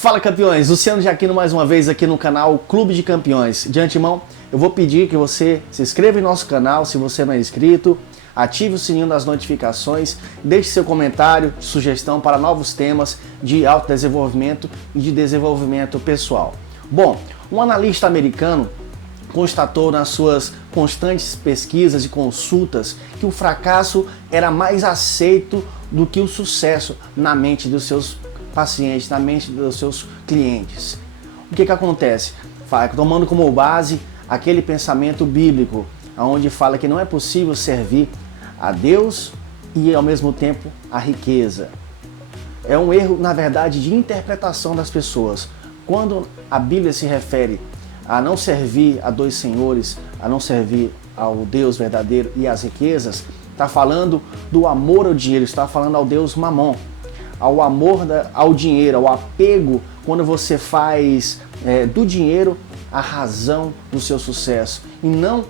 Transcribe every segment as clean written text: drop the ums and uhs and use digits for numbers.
Fala, campeões! Luciano Giacchino mais uma vez aqui no canal Clube de Campeões. De antemão, eu vou pedir que você se inscreva em nosso canal se você não é inscrito, ative o sininho das notificações, deixe seu comentário, sugestão para novos temas de autodesenvolvimento e de desenvolvimento pessoal. Bom, um analista americano constatou nas suas constantes pesquisas e consultas que o fracasso era mais aceito do que o sucesso na mente dos seus pacientes, na mente dos seus clientes. O que acontece? Tomando como base aquele pensamento bíblico, onde fala que não é possível servir a Deus e ao mesmo tempo a riqueza. É um erro, na verdade, de interpretação das pessoas. Quando a Bíblia se refere a não servir a dois senhores, a não servir ao Deus verdadeiro e às riquezas, está falando do amor ao dinheiro, está falando ao Deus Mamon, ao amor ao dinheiro, ao apego, quando você faz do dinheiro a razão do seu sucesso e não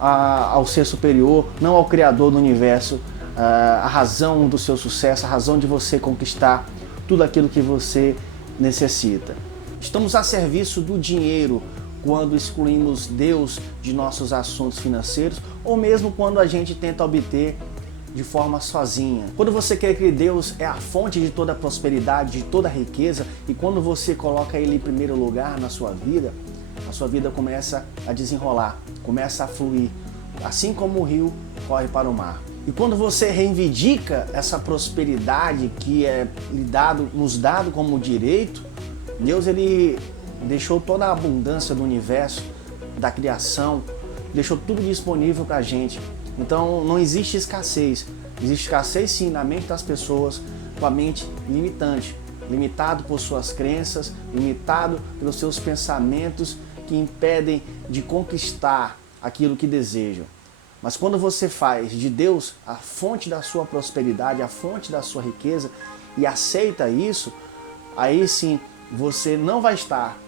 ao ser superior, não ao Criador do universo, a razão do seu sucesso, a razão de você conquistar tudo aquilo que você necessita. Estamos a serviço do dinheiro quando excluímos Deus de nossos assuntos financeiros ou mesmo quando a gente tenta obter de forma sozinha. Quando você crê que Deus é a fonte de toda a prosperidade, de toda a riqueza, e quando você coloca Ele em primeiro lugar na sua vida, a sua vida começa a desenrolar, começa a fluir, assim como o rio corre para o mar. E quando você reivindica essa prosperidade que é nos dado como direito, Deus ele deixou toda a abundância do universo, da criação, deixou tudo disponível para a gente. Então não existe escassez. Existe escassez sim na mente das pessoas, com a mente limitante, limitado por suas crenças, limitado pelos seus pensamentos que impedem de conquistar aquilo que desejam. Mas quando você faz de Deus a fonte da sua prosperidade, a fonte da sua riqueza e aceita isso, aí sim você não vai estar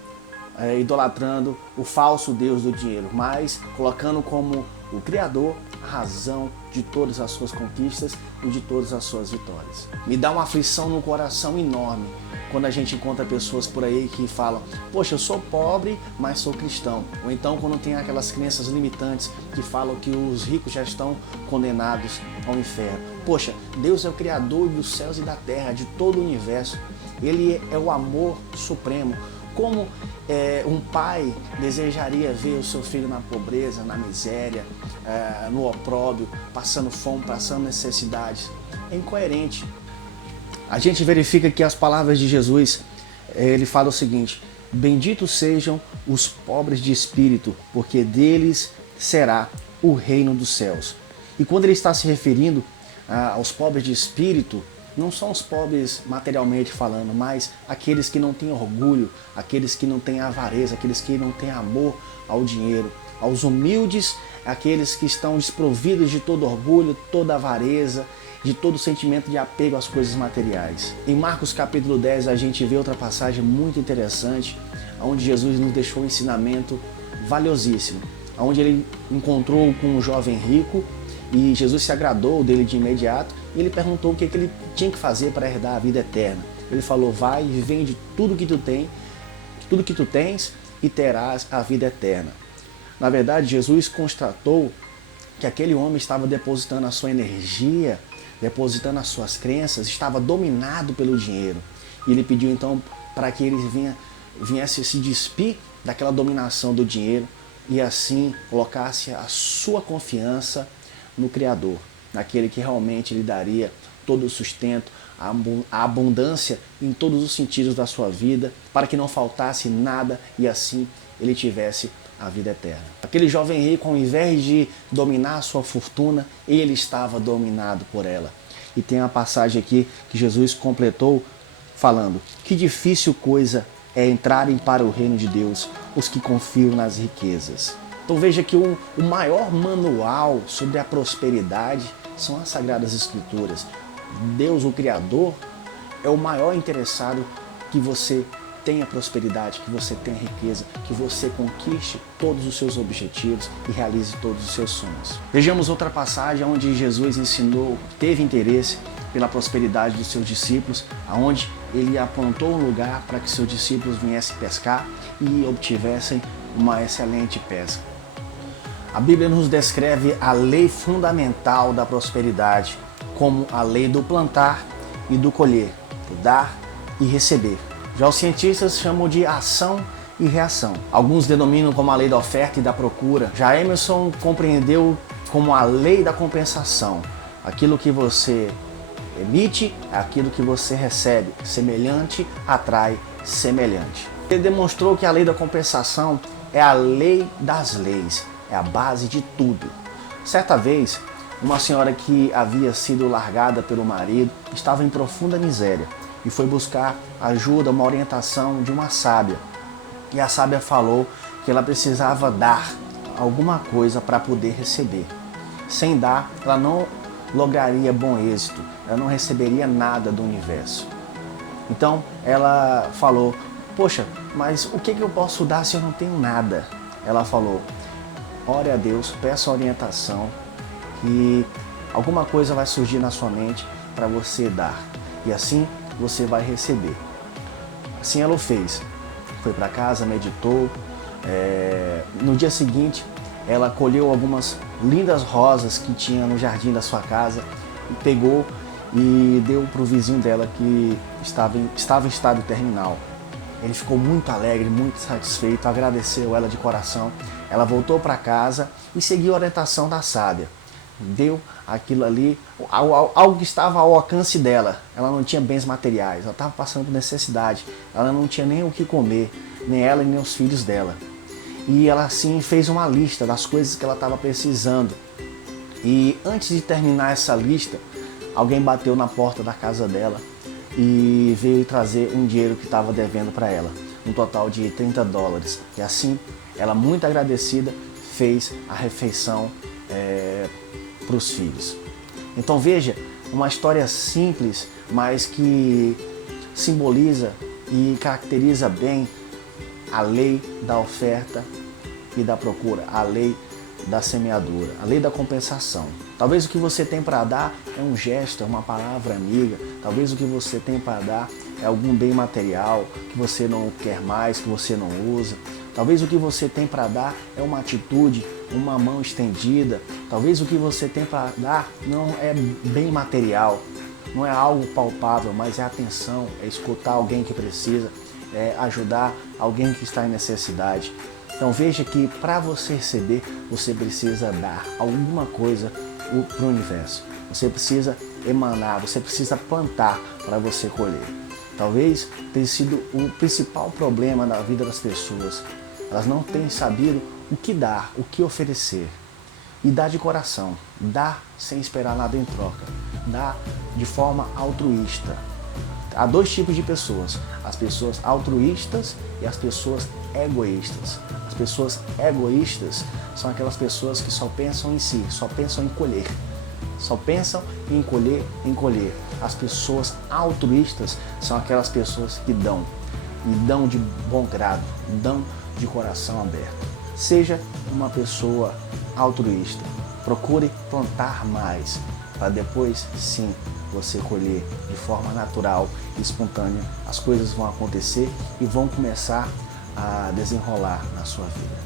idolatrando o falso Deus do dinheiro, mas colocando como o Criador a razão de todas as suas conquistas e de todas as suas vitórias. Me dá uma aflição no coração enorme quando a gente encontra pessoas por aí que falam: poxa, eu sou pobre, mas sou cristão. Ou então quando tem aquelas crenças limitantes que falam que os ricos já estão condenados ao inferno. Poxa, Deus é o Criador dos céus e da terra, de todo o universo. Ele é o amor supremo. Como um pai desejaria ver o seu filho na pobreza, na miséria, no opróbrio, passando fome, passando necessidades? É incoerente. A gente verifica que as palavras de Jesus, ele fala o seguinte: benditos sejam os pobres de espírito, porque deles será o reino dos céus. E quando ele está se referindo aos pobres de espírito, não são os pobres materialmente falando, mas aqueles que não têm orgulho, aqueles que não têm avareza, aqueles que não têm amor ao dinheiro. Aos humildes, aqueles que estão desprovidos de todo orgulho, toda avareza, de todo sentimento de apego às coisas materiais. Em Marcos capítulo 10 a gente vê outra passagem muito interessante, onde Jesus nos deixou um ensinamento valiosíssimo, onde ele encontrou com um jovem rico e Jesus se agradou dele de imediato e ele perguntou o que ele tinha que fazer para herdar a vida eterna. Ele falou: vai e vende tudo que tu tens e terás a vida eterna. Na verdade, Jesus constatou que aquele homem estava depositando a sua energia, depositando as suas crenças, estava dominado pelo dinheiro. E ele pediu então para que ele viesse se despir daquela dominação do dinheiro e assim colocasse a sua confiança no Criador, naquele que realmente lhe daria todo o sustento, a abundância em todos os sentidos da sua vida, para que não faltasse nada e assim ele tivesse a vida eterna. Aquele jovem rico, ao invés de dominar a sua fortuna, ele estava dominado por ela. E tem uma passagem aqui que Jesus completou falando: que difícil coisa é entrarem para o reino de Deus os que confiam nas riquezas. Então veja que o maior manual sobre a prosperidade são as Sagradas Escrituras. Deus, o Criador, é o maior interessado que você tenha prosperidade, que você tenha riqueza, que você conquiste todos os seus objetivos e realize todos os seus sonhos. Vejamos outra passagem onde Jesus teve interesse pela prosperidade dos seus discípulos, onde ele apontou um lugar para que seus discípulos viessem pescar e obtivessem uma excelente pesca. A Bíblia nos descreve a lei fundamental da prosperidade como a lei do plantar e do colher, do dar e receber. Já os cientistas chamam de ação e reação. Alguns denominam como a lei da oferta e da procura. Já Emerson compreendeu como a lei da compensação. Aquilo que você emite é aquilo que você recebe. Semelhante atrai semelhante. Ele demonstrou que a lei da compensação é a lei das leis, é a base de tudo. Certa vez, uma senhora que havia sido largada pelo marido estava em profunda miséria e foi buscar ajuda, uma orientação de uma sábia. E a sábia falou que ela precisava dar alguma coisa para poder receber. Sem dar, ela não lograria bom êxito, ela não receberia nada do universo. Então ela falou: poxa, mas o que eu posso dar se eu não tenho nada? Ela falou: ore a Deus, peça orientação, que alguma coisa vai surgir na sua mente para você dar. E assim você vai receber. Assim ela o fez. Foi para casa, meditou. No dia seguinte, ela colheu algumas lindas rosas que tinha no jardim da sua casa, e pegou e deu para o vizinho dela que estava em estado terminal. Ele ficou muito alegre, muito satisfeito, agradeceu ela de coração. Ela voltou para casa e seguiu a orientação da sábia. Deu aquilo ali, algo que estava ao alcance dela. Ela não tinha bens materiais, ela estava passando por necessidade. Ela não tinha nem o que comer, nem ela e nem os filhos dela. E ela assim fez uma lista das coisas que ela estava precisando. E antes de terminar essa lista, alguém bateu na porta da casa dela e veio trazer um dinheiro que estava devendo para ela, um total de $30. E assim, ela muito agradecida, fez a refeição para os filhos. Então veja, uma história simples, mas que simboliza e caracteriza bem a lei da oferta e da procura, a lei da semeadura, a lei da compensação. Talvez o que você tem para dar é um gesto, é uma palavra amiga. Talvez o que você tem para dar é algum bem material que você não quer mais, que você não usa. Talvez o que você tem para dar é uma atitude, uma mão estendida. Talvez o que você tem para dar não é bem material, não é algo palpável, mas é atenção, é escutar alguém que precisa, é ajudar alguém que está em necessidade. Então veja que para você receber, você precisa dar alguma coisa para o universo. Você precisa emanar, você precisa plantar para você colher. Talvez tenha sido o principal problema na vida das pessoas. Elas não têm sabido o que dar, o que oferecer. E dar de coração, dar sem esperar nada em troca, dar de forma altruísta. Há dois tipos de pessoas: as pessoas altruístas e as pessoas egoístas. As pessoas egoístas são aquelas pessoas que só pensam em si, só pensam em colher. Só pensam em colher, em colher. As pessoas altruístas são aquelas pessoas que dão, e dão de bom grado, dão de coração aberto. Seja uma pessoa altruísta. Procure plantar mais, para depois, sim, você colher de forma natural e espontânea. As coisas vão acontecer e vão começar a desenrolar na sua vida.